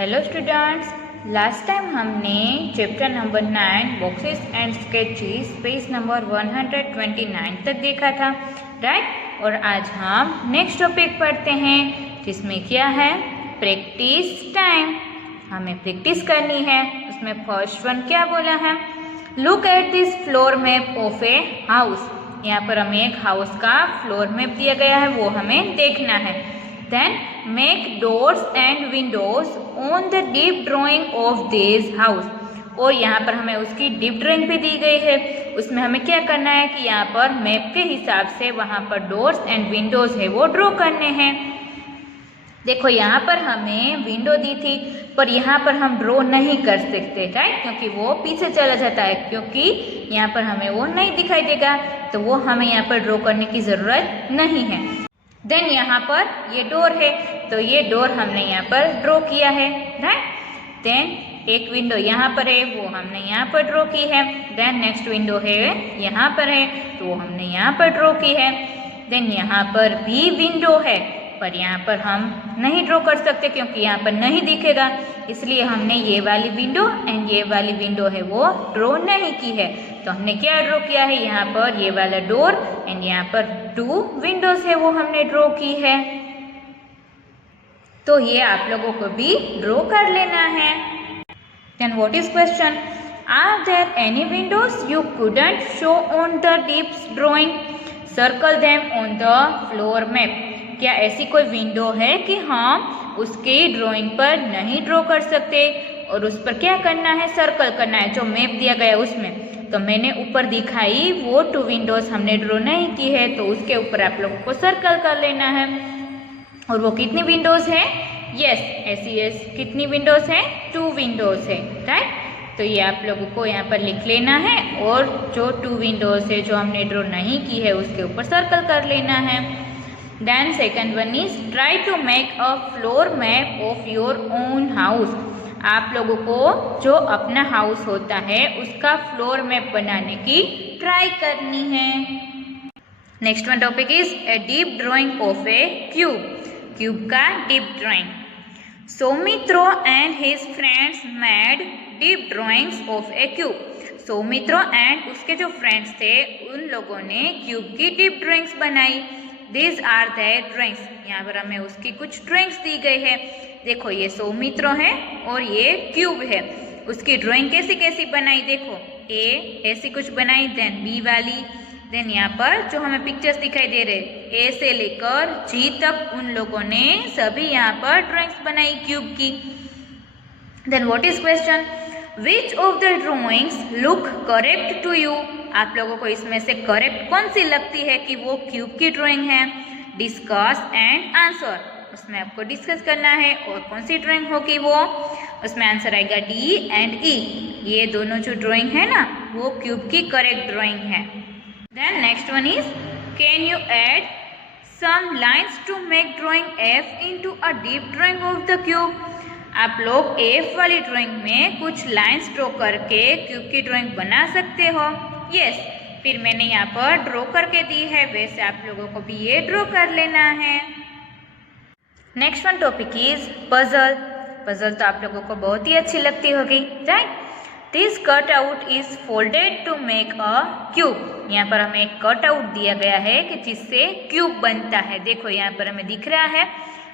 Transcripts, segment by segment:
Hello students, last time हमने chapter number 9 boxes and sketches page number 129 तक देखा था, राइट। और आज हम नेक्स्ट टॉपिक पढ़ते हैं जिसमें क्या है, प्रैक्टिस टाइम। हमें प्रैक्टिस करनी है। उसमें फर्स्ट वन क्या बोला है, look at this floor map of a house. यहाँ पर हमें एक हाउस का फ्लोर मैप दिया गया है, वो हमें देखना है। Then make doors and windows on the deep drawing of this house। और यहाँ पर हमें उसकी डीप ड्राइंग भी दी गई है। उसमें हमें क्या करना है कि यहाँ पर मैप के हिसाब से वहाँ पर डोर्स एंड विंडोज है वो ड्रॉ करने हैं। देखो यहाँ पर हमें विंडो दी थी, पर यहाँ पर हम ड्रॉ नहीं कर सकते, राइट, क्योंकि वो पीछे चला जाता है, क्योंकि यहाँ पर हमें वो नहीं दिखाई देगा, तो वो हमें यहाँ पर ड्रॉ करने की ज़रूरत नहीं है। देन यहाँ पर ये डोर है, तो ये डोर हमने यहाँ पर ड्रॉ किया है, राइट। देन एक विंडो यहाँ पर है, वो हमने यहाँ पर ड्रॉ की है। देन नेक्स्ट विंडो है यहाँ पर है, तो वो हमने यहाँ पर ड्रॉ की है। देन यहाँ पर भी विंडो है, पर यहाँ पर हम नहीं ड्रॉ कर सकते क्योंकि यहाँ पर नहीं दिखेगा, इसलिए हमने ये वाली विंडो एंड ये वाली विंडो है वो ड्रॉ नहीं की है। तो हमने क्या ड्रॉ किया है, यहाँ पर ये वाला डोर एंड यहाँ पर 2 विंडोज है वो हमने ड्रॉ की है। तो ये आप लोगों को भी ड्रॉ कर लेना है। Then what is question, are there any windows you couldn't show on the deep drawing, circle them on the floor map. क्या ऐसी कोई विंडो है कि हम उसके ड्राइंग पर नहीं ड्रॉ कर सकते और उस पर क्या करना है, सर्कल करना है, जो मैप दिया गया है उसमें। तो मैंने ऊपर दिखाई वो 2 विंडोज हमने ड्रॉ नहीं की है, तो उसके ऊपर आप लोगों को सर्कल कर लेना है। और वो कितनी विंडोज है, यस कितनी विंडोज है, 2 विंडोज है, राइट। तो ये आप लोगों को यहाँ पर लिख लेना है और जो 2 विंडोज है जो हमने ड्रॉ नहीं की है उसके ऊपर सर्कल कर लेना है। Then second one is try to make a floor map of your own house। आप लोगों को जो अपना हाउस होता है उसका फ्लोर मैप बनाने की ट्राई करनी है। Next one topic is a deep drawing of a cube. Cube का deep drawing. Soumitro and his friends made deep drawings of a cube. Soumitro and उसके जो फ्रेंड्स थे उन लोगों ने क्यूब की डीप ड्राइंग्स बनाई। These are their drawings। यहाँ पर हमें उसकी कुछ ड्राइंग्स दी गई है। देखो ये सौमित्रो है और ये क्यूब है। उसकी ड्राइंग कैसी कैसी बनाई, देखो ए ऐसी कुछ बनाई, देन बी वाली, देन यहाँ पर जो हमें पिक्चर्स दिखाई दे रहे ए से लेकर जी तक उन लोगों ने सभी यहाँ पर ड्राइंग्स बनाई क्यूब की। Then what is question, which of the drawings look correct to you. आप लोगों को इसमें से करेक्ट कौन सी लगती है कि वो क्यूब की ड्राइंग है। डिस्कस एंड आंसर, उसमें आपको डिस्कस करना है और कौन सी ड्राइंग होगी वो, उसमें आंसर आएगा डी एंड ई। ये दोनों जो ड्राइंग है ना वो क्यूब की करेक्ट ड्राइंग है। Then next one is can you add some lines to make drawing F into a deep drawing of the cube. आप लोग एफ वाली ड्राइंग में कुछ लाइन्स ड्रॉ करके क्यूब की ड्राइंग बना सकते हो, यस। फिर मैंने यहाँ पर ड्रॉ करके दी है, वैसे आप लोगों को भी ये ड्रॉ कर लेना है। Next one topic is puzzle. Puzzle तो आप लोगों को बहुत ही अच्छी लगती होगी, right. This cut out is folded to make a cube. यहाँ पर हमें एक कट आउट दिया गया है कि जिससे क्यूब बनता है। देखो यहाँ पर हमें दिख रहा है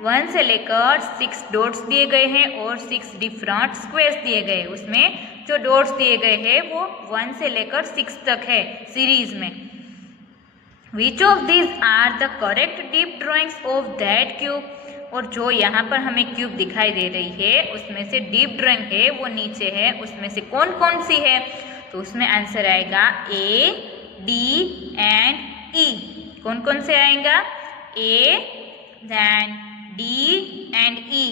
1 से लेकर 6 डॉट्स दिए गए हैं और 6 डिफरेंट स्क्वायर्स दिए गए। उसमें जो डॉट्स दिए गए हैं वो 1 से लेकर 6 तक है सीरीज में। Which of this are the correct deep drawings of that cube. और जो यहाँ पर हमें क्यूब दिखाई दे रही है उसमें से डीप ड्राइंग है वो नीचे है, उसमें से कौन कौन सी है, तो उसमें आंसर आएगा ए, डी एंड ई। कौन कौन से आएगा, ए, देन डी एंड ई।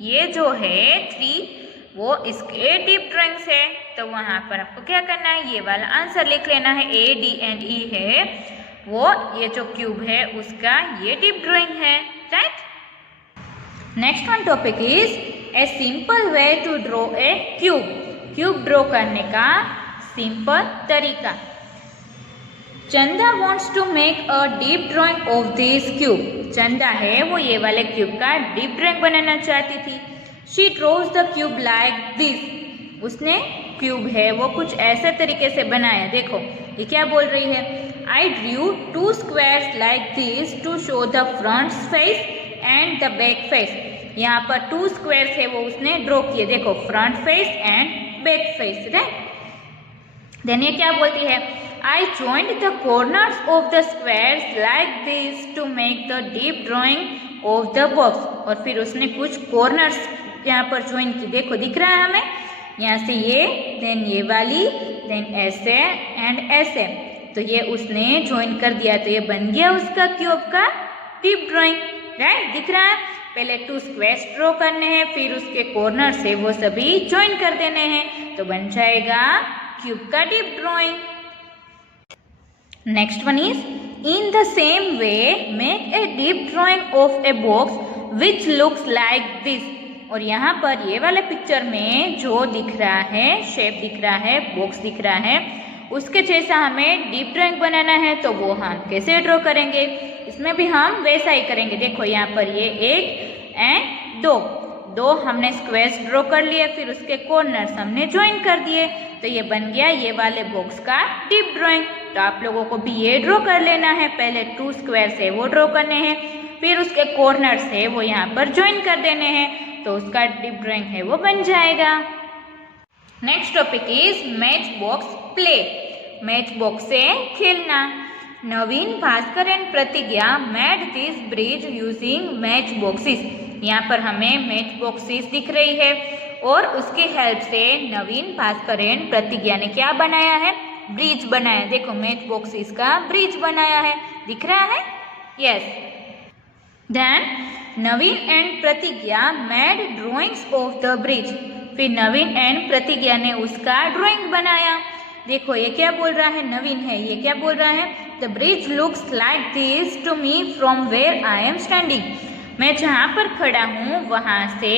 ये जो है 3 वो इसके डीप ड्राइंग्स है, तो वहाँ पर आपको क्या करना है, ये वाला आंसर लिख लेना है। ए, डी एंड ई है वो, ये जो क्यूब है उसका ये डीप ड्राइंग है, right. Next one topic is a simple way to draw a cube. Cube draw करने का सिंपल तरीका। Chanda wants to make a deep drawing of this cube. Chanda है वो ये वाले क्यूब का डीप ड्राइंग बनाना चाहती थी। She draws the cube like this, उसने क्यूब है वो कुछ ऐसे तरीके से बनाया। देखो ये क्या बोल रही है, I drew 2 squares like this to show the front face and the back face. यहाँ पर 2 स्क्वायर्स है वो उसने ड्रॉ किए, देखो front face and back face, right. Then ये क्या बोलती है, I joined the corners of the squares like this to make the deep drawing of the box. और फिर उसने कुछ कॉर्नर्स यहाँ पर ज्वाइन की, देखो दिख रहा है हमें, यहाँ से ये वाली, देन ऐसे एंड ऐसे, तो ये उसने ज्वाइन कर दिया, तो ये बन गया उसका क्यूब का डीप ड्राइंग, राइट। दिख रहा है, पहले 2 स्क्वायर्स ड्रॉ करने हैं, फिर उसके कॉर्नर से वो सभी ज्वाइन कर देने हैं, तो बन जाएगा क्यूब का deep drawing. Next one is, in the same way make a deep drawing of a box which looks like this. और यहाँ पर ये वाले पिक्चर में जो दिख रहा है, शेप दिख रहा है, बॉक्स दिख रहा है, उसके जैसा हमें डीप ड्राइंग बनाना है, तो वो हम कैसे ड्रॉ करेंगे, इसमें भी हम वैसा ही करेंगे। देखो यहाँ पर ये 1 एंड 2 हमने स्क्वायर्स ड्रॉ कर लिए, फिर उसके कॉर्नर्स हमने ज्वाइन कर दिए, तो ये बन गया ये वाले बॉक्स का डीप ड्राइंग। तो आप लोगों को भी ये ड्रॉ कर लेना है, पहले 2 स्क्वायर्स है वो ड्रॉ करने हैं, फिर उसके कॉर्नर्स है वो यहाँ पर ज्वाइन कर देने हैं, तो उसका डीप ड्राइंग है वो बन जाएगा। Next topic is match box play, match box से खेलना। नवीन, भास्कर एंड प्रतिज्ञा made this bridge using match boxes. यहाँ पर हमें मैच बॉक्सेस दिख रही है और उसकी हेल्प से नवीन, भास्कर एंड प्रतिज्ञा ने क्या बनाया है, ब्रिज बनाया। देखो मैच बॉक्सेस का ब्रिज बनाया है, दिख रहा है, यस। देन नवीन एंड प्रतिज्ञा made drawings of the bridge. फिर नवीन एंड प्रतिज्ञा ने उसका ड्राइंग बनाया। देखो ये क्या बोल रहा है, नवीन है, ये क्या बोल रहा है, the bridge looks like this to me from where I am standing. मैं जहाँ पर खड़ा हूँ वहाँ से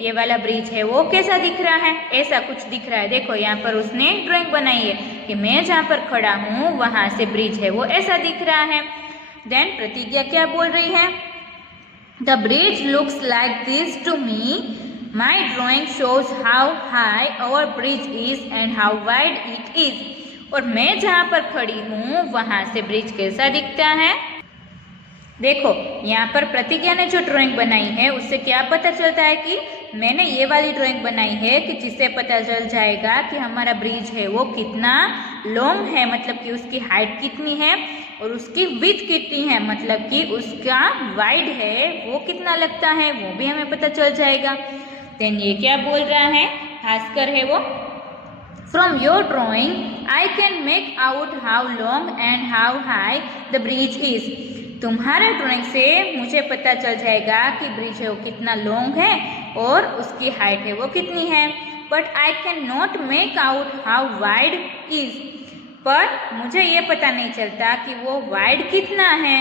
ये वाला ब्रिज है वो कैसा दिख रहा है, ऐसा कुछ दिख रहा है। देखो यहाँ पर उसने ड्राइंग बनाई है कि मैं जहाँ पर खड़ा हूँ वहाँ से ब्रिज है वो ऐसा दिख रहा है। देन प्रतिज्ञा क्या बोल रही है, The bridge looks like this to me. My drawing shows how high our bridge is and how wide it is. और मैं जहाँ पर खड़ी हूँ वहाँ से ब्रिज कैसा दिखता है। देखो यहाँ पर प्रतिज्ञा ने जो ड्राइंग बनाई है उससे क्या पता चलता है कि मैंने ये वाली ड्राइंग बनाई है कि जिससे पता चल जाएगा कि हमारा ब्रिज है वो कितना लॉन्ग है, मतलब कि उसकी हाइट कितनी है और उसकी विड्थ कितनी है, मतलब कि उसका वाइड है वो कितना लगता है, वो भी हमें पता चल जाएगा। देन ये क्या बोल रहा है, भास्कर है वो, from your drawing I can make out how long and how high the bridge is. तुम्हारे ड्राइंग से मुझे पता चल जाएगा कि ब्रिज है वो कितना लॉन्ग है और उसकी हाइट है वो कितनी है, but I can not make out how wide is. पर मुझे ये पता नहीं चलता कि वो वाइड कितना है।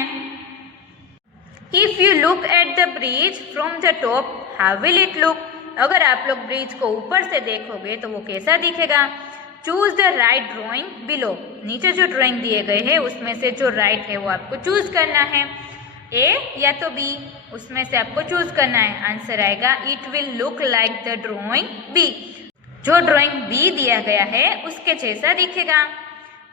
If you look at the bridge from the top how will it look. अगर आप लोग ब्रिज को ऊपर से देखोगे तो वो कैसा दिखेगा। Choose the right drawing below. नीचे जो ड्राइंग दिए गए हैं उसमें से जो राइट है वो आपको चूज करना है, ए या तो बी, उसमें से आपको चूज करना है। आंसर आएगा it will look like the drawing B. जो ड्राइंग बी दिया गया है उसके जैसा दिखेगा।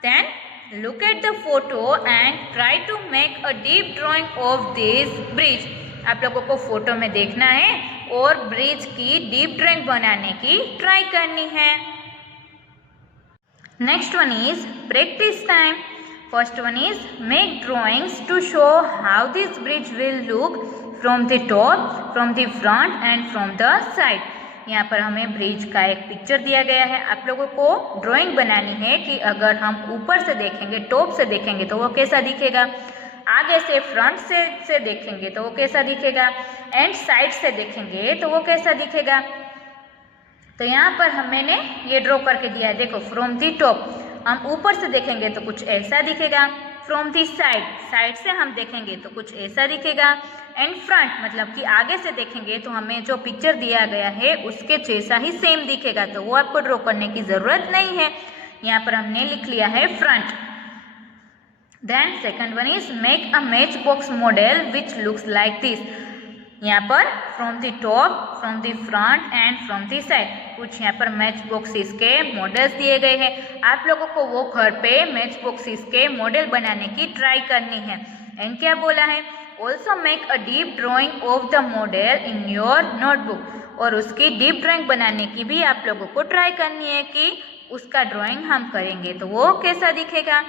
Then look at the photo and try to make a deep drawing of this bridge. आप लोगों को फोटो में देखना है और ब्रिज की डीप ड्राइंग बनाने की ट्राई करनी है। Next one is practice time. First one is make drawings to show how this bridge will look from the top, from the front and from the side. यहाँ पर हमें bridge का एक picture दिया गया है। आप लोगों को ड्राइंग बनानी है कि अगर हम ऊपर से देखेंगे, टॉप से देखेंगे तो वो कैसा दिखेगा, आगे से फ्रंट से देखेंगे तो वो कैसा दिखेगा, एंड साइड से देखेंगे तो वो कैसा दिखेगा। तो यहाँ पर मैंने ये ड्रॉ करके दिया है। देखो फ्रॉम दी टॉप, हम ऊपर से देखेंगे तो कुछ ऐसा दिखेगा। फ्रॉम दी साइड, साइड से हम देखेंगे तो कुछ ऐसा दिखेगा। एंड फ्रंट मतलब कि आगे से देखेंगे तो हमें जो पिक्चर दिया गया है उसके जैसा ही सेम दिखेगा, तो वो आपको ड्रॉ करने की ज़रूरत नहीं है। यहाँ पर हमने लिख लिया है front. Then second one is make a match box model which looks like this. यहाँ पर from the top, from the front and from the side कुछ यहाँ पर मैच बॉक्सेस के मॉडल्स दिए गए हैं। आप लोगों को वो घर पे मैच बॉक्सेस के मॉडल बनाने की ट्राई करनी है। एंड क्या बोला है, also make a deep drawing of the model in your notebook. और उसकी डीप ड्राइंग बनाने की भी आप लोगों को ट्राई करनी है कि उसका ड्राइंग हम करेंगे तो वो कैसा दिखेगा,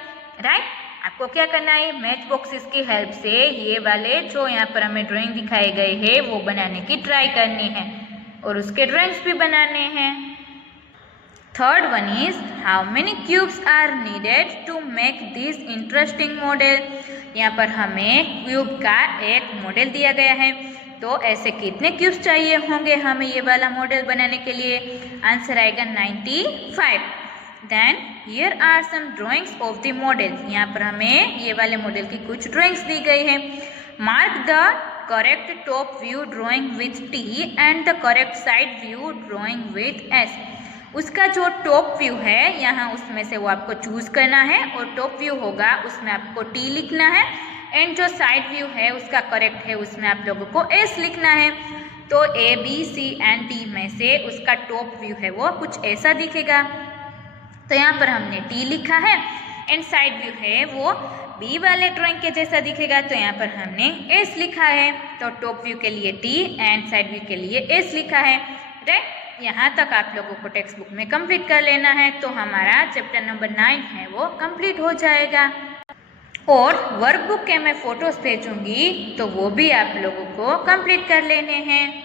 राइट। आपको क्या करना है, मैच बॉक्सेस की हेल्प से ये वाले जो यहाँ पर हमें ड्राइंग दिखाए गए हैं वो बनाने की ट्राई करनी है और उसके ड्राइंग्स भी बनाने हैं। Third one is how many cubes are needed to make this interesting model. यहाँ पर हमें क्यूब का एक मॉडल दिया गया है, तो ऐसे कितने क्यूब्स चाहिए होंगे हमें ये वाला मॉडल बनाने के लिए। आंसर आएगा 95। Then here are some drawings of the model. यहाँ पर हमें ये वाले मॉडल की कुछ ड्राइंग्स दी गई है। Mark the correct top view drawing with T and the correct side view drawing with S। उसका जो टॉप व्यू है यहाँ उसमें से वो आपको चूज करना है और टॉप व्यू होगा उसमें आपको T लिखना है एंड जो साइड व्यू है उसका करेक्ट है उसमें आप लोगों को S लिखना है। तो A, B, C and D में से उसका टॉप व्यू है वो कुछ ऐसा दिखेगा। तो यहाँ पर हमने T लिखा है एंड साइड व्यू है वो B वाले ड्राइंग के जैसा दिखेगा, तो यहाँ पर हमने S लिखा है। तो टॉप व्यू के लिए T एंड साइड व्यू के लिए S लिखा है, राइट। यहाँ तक आप लोगों को टेक्स्ट बुक में कंप्लीट कर लेना है तो हमारा चैप्टर नंबर 9 है वो कंप्लीट हो जाएगा। और वर्कबुक के मैं फोटोज भेजूंगी तो वो भी आप लोगों को कंप्लीट कर लेने हैं।